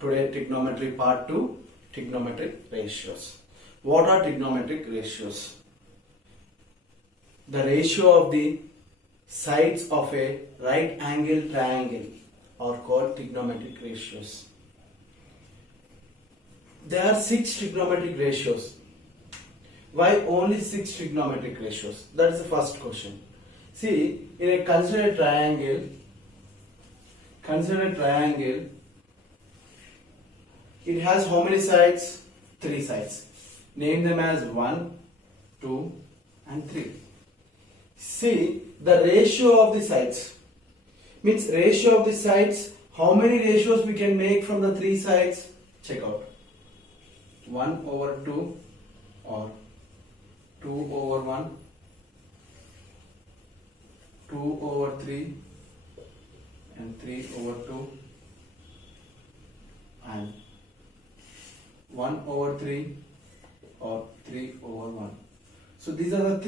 Today trigonometry part 2, trigonometric ratios. What are trigonometric ratios? The ratio of the sides of a right angle triangle are called trigonometric ratios. There are 6 trigonometric ratios. Why only 6 trigonometric ratios? That is the first question. See, in a considered triangle, it has how many sides? 3 sides. Name them as 1, 2 and 3. See, the ratio of the sides means ratio of the sides. How many ratios we can make from the 3 sides? Check out. 1 over 2 or 2 over 1, 2 over 3 and 3 over 2 and 1 over 3 or 3 over 1. So these are the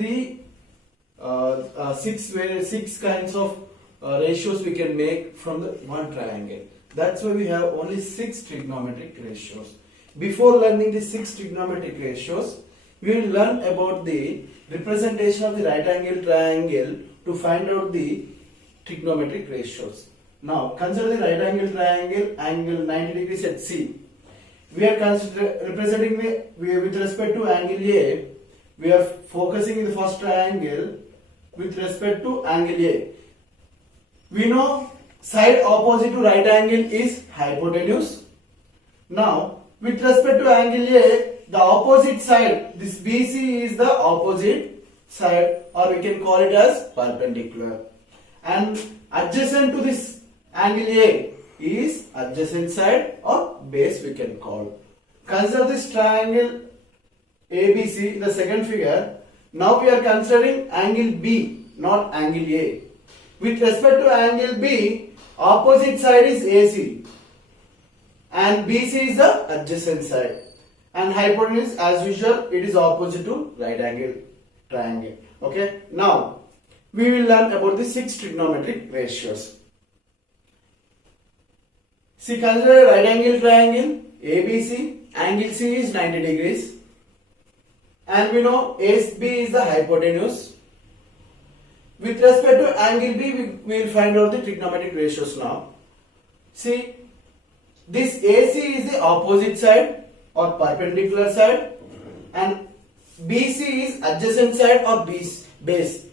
six kinds of ratios we can make from the one triangle. That's why we have only 6 trigonometric ratios. Before learning the 6 trigonometric ratios, we will learn about the representation of the right angle triangle to find out the trigonometric ratios. Now consider the right angle triangle, angle 90 degrees at C. We are representing with respect to angle A. We are focusing in the first triangle with respect to angle A. We know side opposite to right angle is hypotenuse. Now with respect to angle A, the opposite side, this BC is the opposite side, or we can call it as perpendicular. And adjacent to this angle A is adjacent side or base we can call. Consider this triangle ABC, the second figure. Now we are considering angle B, not angle A. With respect to angle B, opposite side is AC and BC is the adjacent side. And hypotenuse, as usual, it is opposite to right angle triangle. Okay. Now we will learn about the 6 trigonometric ratios. See, consider a right angle triangle ABC. Angle C is 90 degrees. And we know AB is the hypotenuse. With respect to angle B, we will find out the trigonometric ratios now. See, this AC is the opposite side or perpendicular side, and BC is adjacent side or base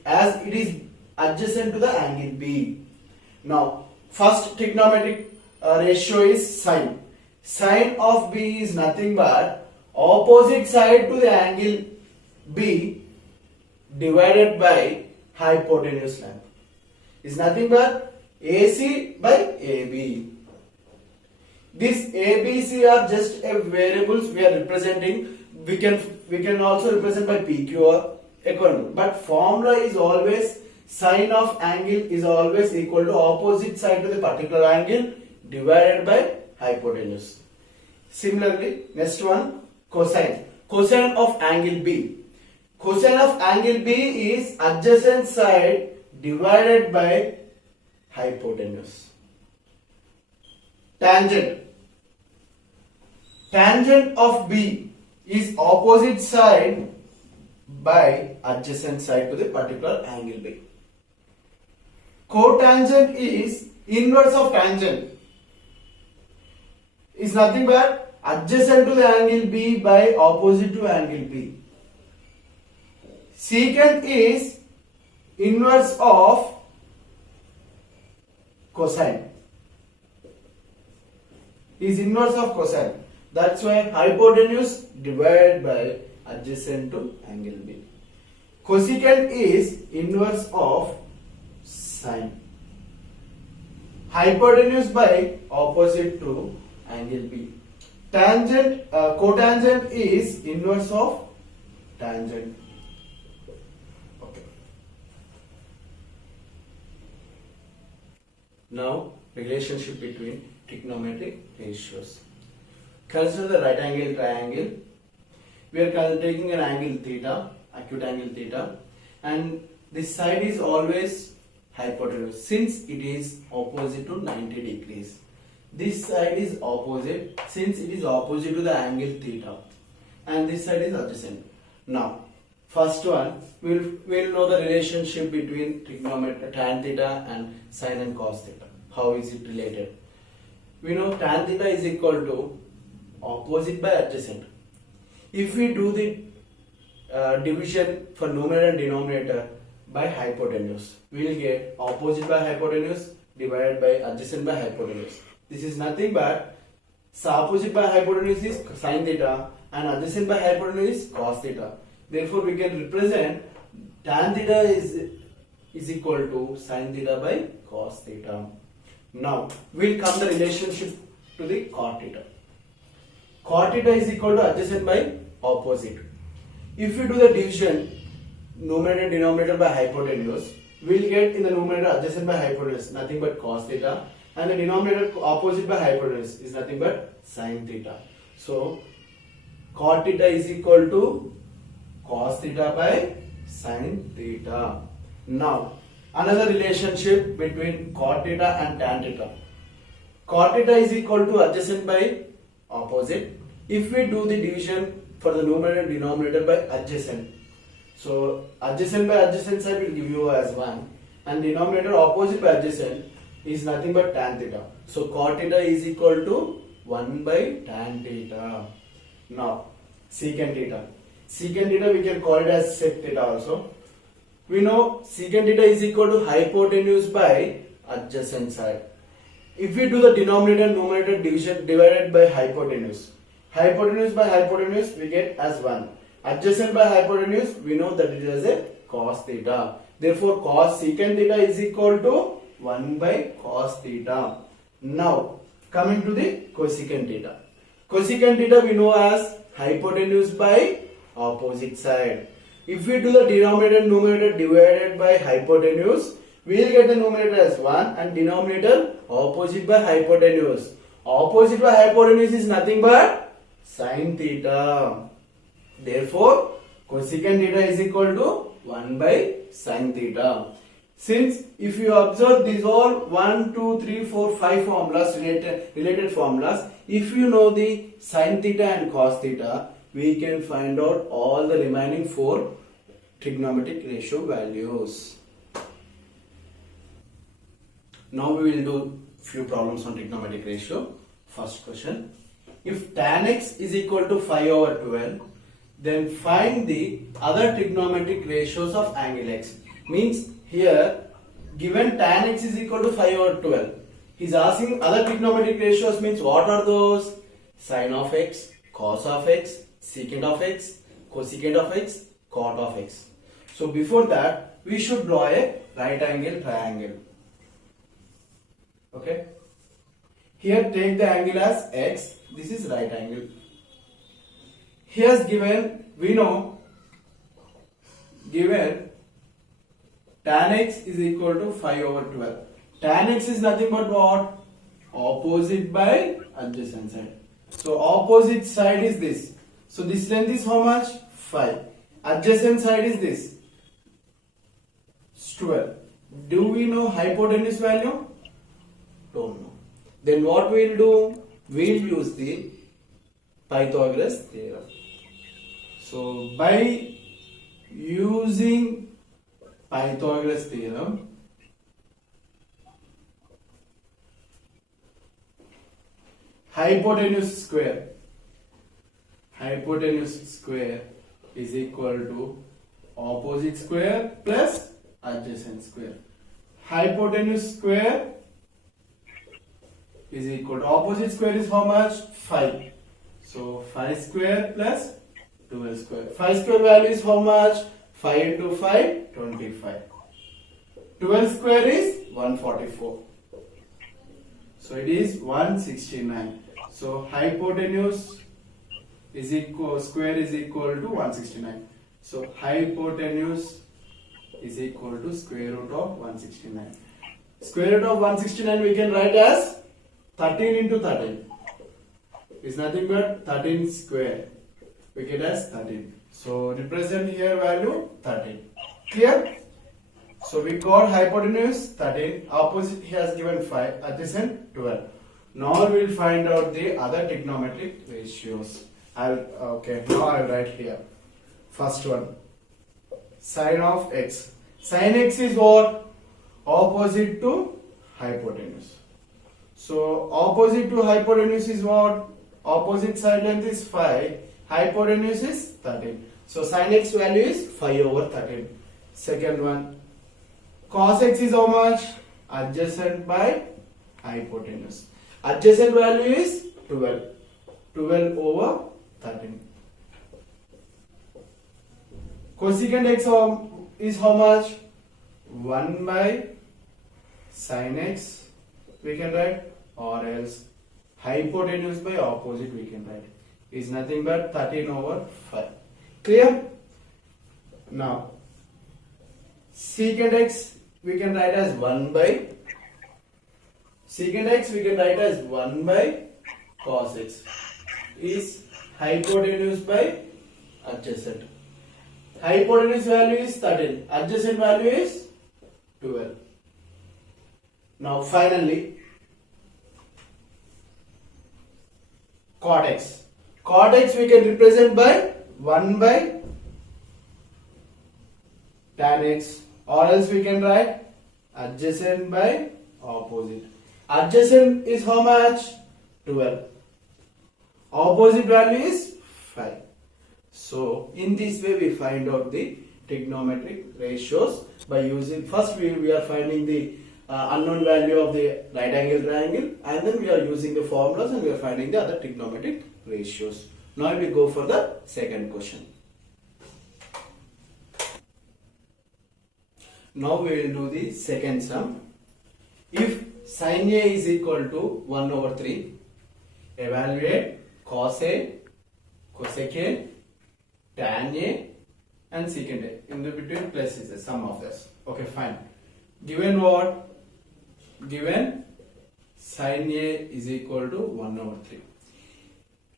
as it is adjacent to the angle B. Now first trigonometric ratio is sine. Sine of B is nothing but opposite side to the angle B divided by hypotenuse length. Is nothing but AC by AB. These ABC are just variables we are representing. We can also represent by PQ or equivalent. But formula is always sine of angle is always equal to opposite side to the particular angle divided by hypotenuse. Similarly, next one, cosine. Cosine of angle B. Cosine of angle B is adjacent side divided by hypotenuse. Tangent. Tangent of B is opposite side by adjacent side to the particular angle B. Cotangent is inverse of tangent. Is nothing but adjacent to the angle B by opposite to angle B. Secant is inverse of cosine. Is inverse of cosine. That's why hypotenuse divided by adjacent to angle B. Cosecant is inverse of sine. Hypotenuse by opposite to angle B. Tangent, cotangent is inverse of tangent. Okay. Now, relationship between trigonometric ratios. Consider the right angle triangle. We are taking an angle theta, acute angle theta, and this side is always hypotenuse since it is opposite to 90 degrees. This side is opposite, since it is opposite to the angle theta, and this side is adjacent. Now, first one, we'll know the relationship between trigonometry, tan theta and sin and cos theta. How is it related? We know tan theta is equal to opposite by adjacent. If we do the division for numerator and denominator by hypotenuse, we will get opposite by hypotenuse divided by adjacent by hypotenuse. This is nothing but opposite by hypotenuse is sin theta and adjacent by hypotenuse is cos theta. Therefore, we can represent tan theta is equal to sin theta by cos theta. Now, we'll come the relationship to the cot theta. Cot theta is equal to adjacent by opposite. If we do the division numerator denominator by hypotenuse, we'll get in the numerator adjacent by hypotenuse nothing but cos theta, and the denominator opposite by hypotenuse is nothing but sin theta. So, cot theta is equal to cos theta by sin theta. Now, another relationship between cot theta and tan theta. Cot theta is equal to adjacent by opposite. If we do the division for the numerator and denominator by adjacent, so adjacent by adjacent side will give you as 1, and denominator opposite by adjacent is nothing but tan theta. So cot theta is equal to 1 by tan theta. Now, secant theta. Secant theta we can call it as sec theta also. We know secant theta is equal to hypotenuse by adjacent side. If we do the denominator and numerator division divided by hypotenuse, hypotenuse by hypotenuse we get as 1. Adjacent by hypotenuse we know that it is a cos theta. Therefore, cos secant theta is equal to 1 by cos theta. Now, coming to the cosecant theta. Cosecant theta we know as hypotenuse by opposite side. If we do the denominator and numerator divided by hypotenuse, we will get the numerator as 1 and denominator opposite by hypotenuse. Opposite by hypotenuse is nothing but sin theta. Therefore, cosecant theta is equal to 1 by sin theta. Since if you observe these all 1, 2, 3, 4, 5 formulas, related formulas, if you know the sin theta and cos theta, we can find out all the remaining 4 trigonometric ratio values. Now we will do few problems on trigonometric ratio. First question. If tan x is equal to 5 over 12, then find the other trigonometric ratios of angle x. Means here given tan x is equal to 5 over 12. He is asking other trigonometric ratios, means what are those? Sin of x, cos of x, secant of x, cosecant of x, cot of x. So before that we should draw a right angle triangle. Okay. Here take the angle as x. This is right angle. He has given, we know, given tan x is equal to 5 over 12. Tan x is nothing but what? Opposite by adjacent side. So opposite side is this. So this length is how much? 5. Adjacent side is this. 12. Do we know hypotenuse value? Don't know. Then what we'll do? We'll use the Pythagoras theorem. So by using Pythagoras theorem, hypotenuse square is equal to opposite square plus adjacent square. Hypotenuse square is equal to opposite square is how much? 5. So 5 square plus 12 square. 5 square value is how much? 5 into 5, 25. 12 square is 144. So it is 169. So hypotenuse is equal, square is equal to 169. So hypotenuse is equal to square root of 169. Square root of 169 we can write as 13 into 13 is nothing but 13 square. We get as 13. So represent here value 13. Clear? So we got hypotenuse 13. Opposite he has given 5. Adjacent 12. Now we will find out the other trigonometric ratios. Okay, now I'll write here. First one, sine of x. Sine x is what? Opposite to hypotenuse. So opposite to hypotenuse is what? Opposite side length is 5. Hypotenuse is 13. So sine x value is 5 over 13. Second one, cos x is how much? Adjacent by hypotenuse. Adjacent value is 12. 12 over 13. Cosecant x is how much? 1 by sin x we can write, or else hypotenuse by opposite we can write, is nothing but 13 over 5. Clear? Now secant x we can write as 1 by cos x is hypotenuse by adjacent. Hypotenuse value is 13, adjacent value is 12. Now finally cot x. Cot x we can represent by 1 by tan x, or else we can write adjacent by opposite. Adjacent is how much? 12. Opposite value is 5. So in this way we find out the trigonometric ratios by using, first we are finding the unknown value of the right angle triangle, and then we are using the formulas and we are finding the other trigonometric ratios. Now we go for the second question. Now we will do the second sum. If sin A is equal to 1 over 3, evaluate cos A, cosec A, tan A and secant A. In the between plus is the sum of this. Okay, fine. Given what? Given sin A is equal to 1 over 3.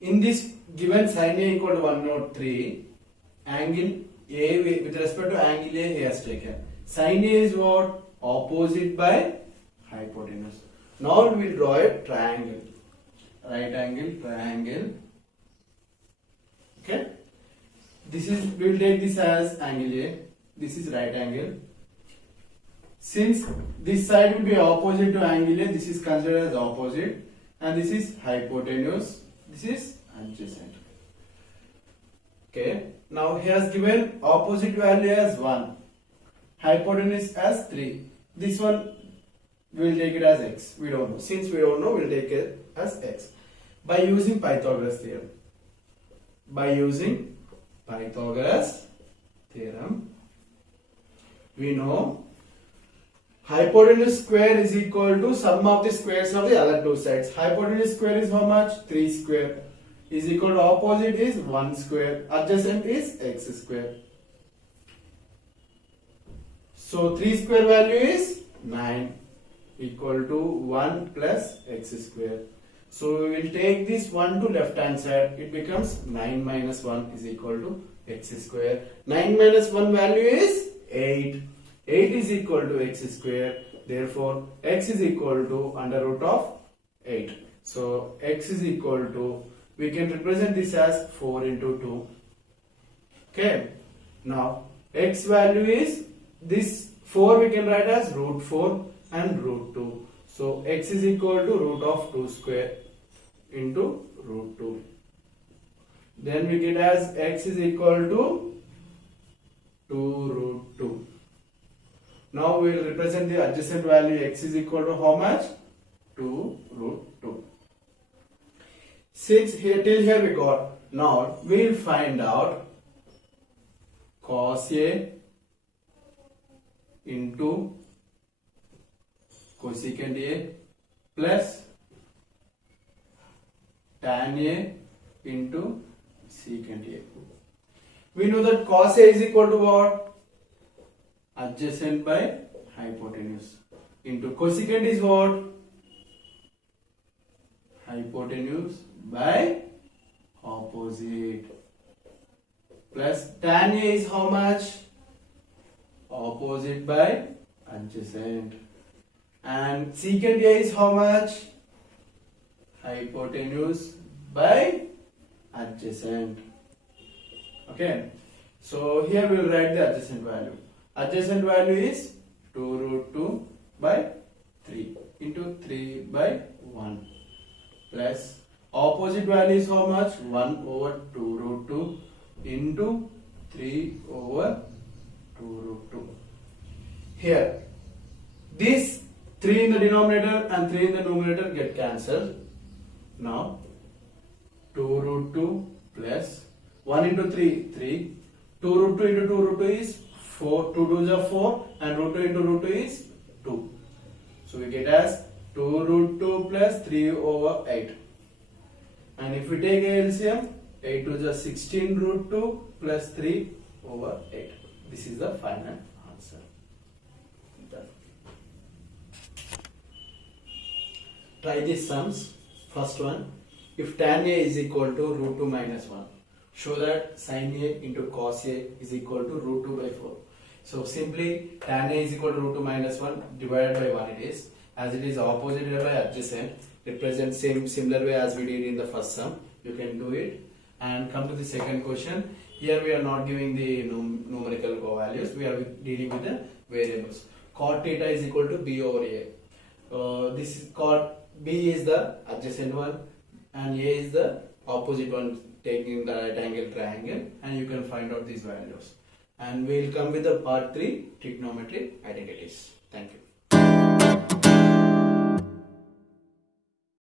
In this given sin A equal to 1 over 3, angle A with respect to angle A he has taken. Sin A is what? Opposite by hypotenuse. Now we will draw a triangle. Right angle triangle. Okay. This is, we will take this as angle A. This is right angle. Since this side will be opposite to angle A, this is considered as opposite, and this is hypotenuse. This is adjacent. Okay. Now he has given opposite value as 1, hypotenuse as 3. This one we will take it as x. We don't know. Since we don't know, we will take it as x. By using Pythagoras theorem. We know hypotenuse square is equal to sum of the squares of the other two sides. Hypotenuse square is how much? 3 square is equal to opposite is 1 square. Adjacent is x square. So 3 square value is 9 equal to 1 plus x square. So we will take this 1 to left hand side. It becomes 9 minus 1 is equal to x square. 9 minus 1 value is 8. 8 is equal to x square. Therefore x is equal to under root of 8. So x is equal to, we can represent this as 4 into 2. Okay. Now x value is, this 4 we can write as root 4 and root 2. So x is equal to root of 2 square into root 2. Then we get as x is equal to 2 root 2. Now we will represent the adjacent value. X is equal to how much? 2 root 2. Since here till here we got, now we will find out cos A into cosecant A plus tan A into secant A. We know that cos A is equal to what? Adjacent by hypotenuse. Into cosecant is what? Hypotenuse by opposite. Plus tan A is how much? Opposite by adjacent. And secant A is how much? hypotenuse by adjacent. Okay, so here we will write the adjacent value. Adjacent value is 2 root 2 by 3 into 3 by 1 plus opposite value is how much? 1 over 2 root 2 into 3 over 2 root 2. Here, this 3 in the denominator and 3 in the numerator get cancelled. Now, 2 root 2 plus 1 into 3, 3. 2 root 2 into 2 root 2 is 4. 2 2s are 4 and root 2 into root 2 is 2. So, we get as 2 root 2 plus 3 over 8. And if we take a LCM, 8 2s are 16 root 2 plus 3 over 8. This is the final answer. Done. Try these sums. First one, if tan A is equal to root 2 minus 1, show that sin A into cos A is equal to root 2 by 4. So simply tan A is equal to root 2 minus 1 divided by 1 it is. As it is opposite by adjacent, represent similar way as we did in the first sum. You can do it. And come to the second question. Here we are not giving the numerical values. We are dealing with the variables. Cot theta is equal to B over A. This is cot B is the adjacent one and A is the opposite one, taking the right angle triangle, and you can find out these values. And we will come with the part 3 trigonometric identities. Thank you.